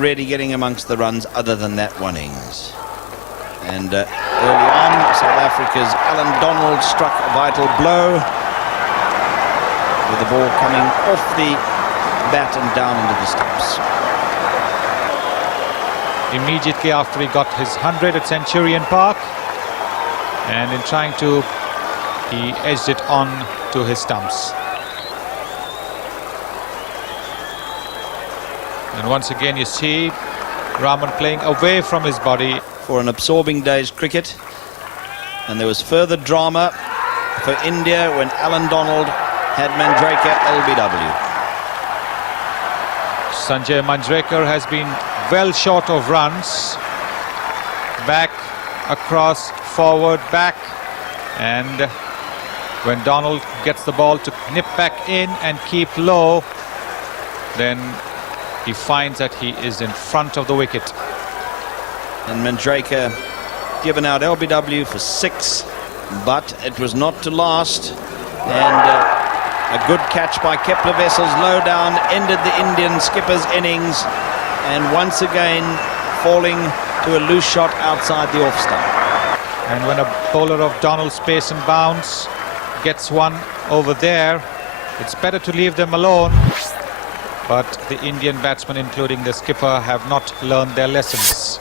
really getting amongst the runs other than that one innings. And early on, South Africa's Allan Donald struck a vital blow, with the ball coming off the bat and down into the stumps. Immediately after he got his 100 at Centurion Park, and in trying to, he edged it on to his stumps. And once again you see Rahman playing away from his body. For an absorbing day's cricket. And there was further drama for India when Allan Donald had Manjrekar LBW. Sanjay Manjrekar has been well short of runs. Back, across, forward, back. And when Donald gets the ball to nip back in and keep low, then he finds that he is in front of the wicket. And Manjrekar given out LBW for 6, but it was not to last. And a good catch by Kepler Wessels low down ended the Indian skipper's innings, and once again falling to a loose shot outside the off stump. And when a bowler of Donald's pace and bounce gets one over there, it's better to leave them alone. But the Indian batsmen, including the skipper, have not learned their lessons.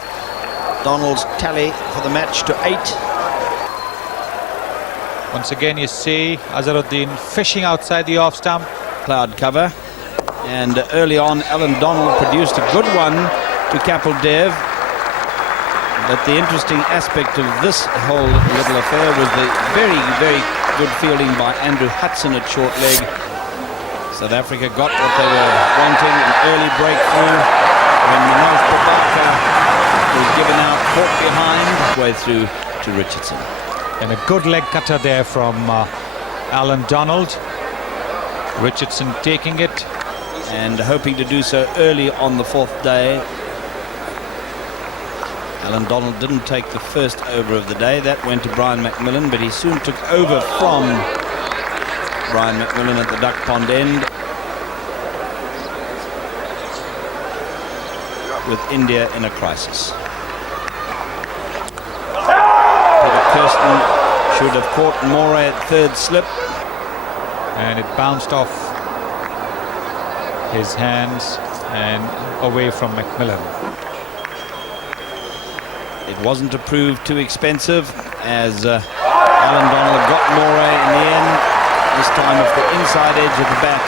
Donald's tally for the match to 8. Once again you see Azharuddin fishing outside the off stump. Cloud cover, and early on Allan Donald produced a good one to Kapil Dev. But the interesting aspect of this whole little affair was the very, very good fielding by Andrew Hudson at short leg. South Africa got what they were wanting, an early breakthrough when Manoj Prabhakar was given out, caught behind, way through to Richardson. And a good leg cutter there from Allan Donald. Richardson taking it. And hoping to do so early on the 4th day. Allan Donald didn't take the first over of the day. That went to Brian McMillan, but he soon took over from Brian McMillan at the duck pond end, with India in a crisis. Peter Kirsten should have caught Moray at 3rd slip. And it bounced off his hands and away from McMillan. It wasn't to prove too expensive, as Allan Donald got Moray in the end, this time off the inside edge of the bat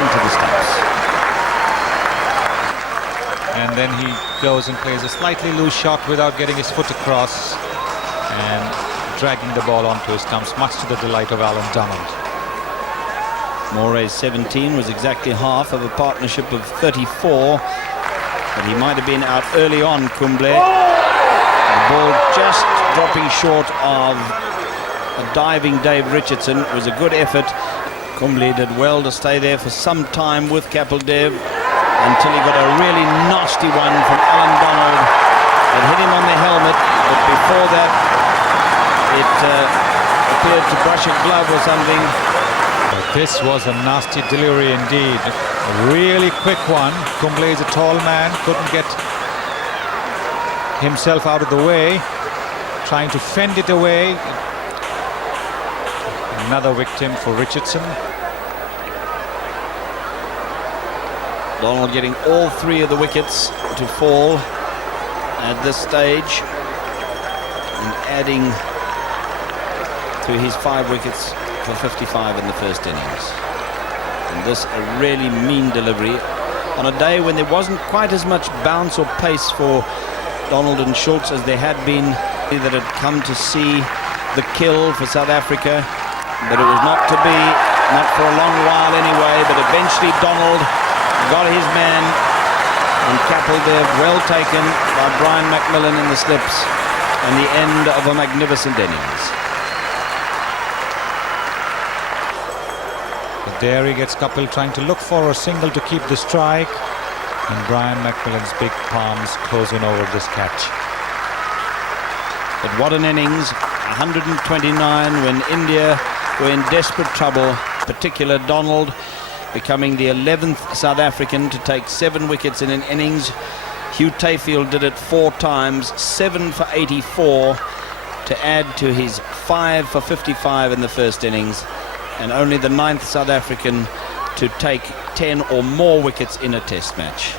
into the stumps. And then he goes and plays a slightly loose shot without getting his foot across and dragging the ball onto his stumps, much to the delight of Allan Donald. Moray's 17 was exactly half of a partnership of 34, but he might have been out early on, Kumble. The ball just dropping short of a diving Dave Richardson. It was a good effort. Kumble did well to stay there for some time with Kapil Dev until he got a really nasty one from Allan Donald. It hit him on the helmet, but before that it appeared to brush a glove or something. But this was a nasty delivery indeed. A really quick one. Kumble is a tall man, couldn't get himself out of the way, trying to fend it away. Another victim for Richardson. Donald getting all 3 of the wickets to fall at this stage, and adding to his 5 wickets for 55 in the first innings. And this a really mean delivery on a day when there wasn't quite as much bounce or pace for Donald and Schultz as there had been that had come to see the kill for South Africa. But it was not to be, not for a long while anyway. But eventually Donald got his man, and Kapil Dev well taken by Brian McMillan in the slips, and the end of a magnificent innings. But there he gets Kapil trying to look for a single to keep the strike, and Brian McMillan's big palms close in over this catch. But what an innings, 129 when India were in desperate trouble, particular Donald becoming the 11th South African to take 7 wickets in an innings. Hugh Tayfield did it 4 times, 7 for 84 to add to his 5 for 55 in the first innings, and only the 9th South African to take 10 or more wickets in a test match.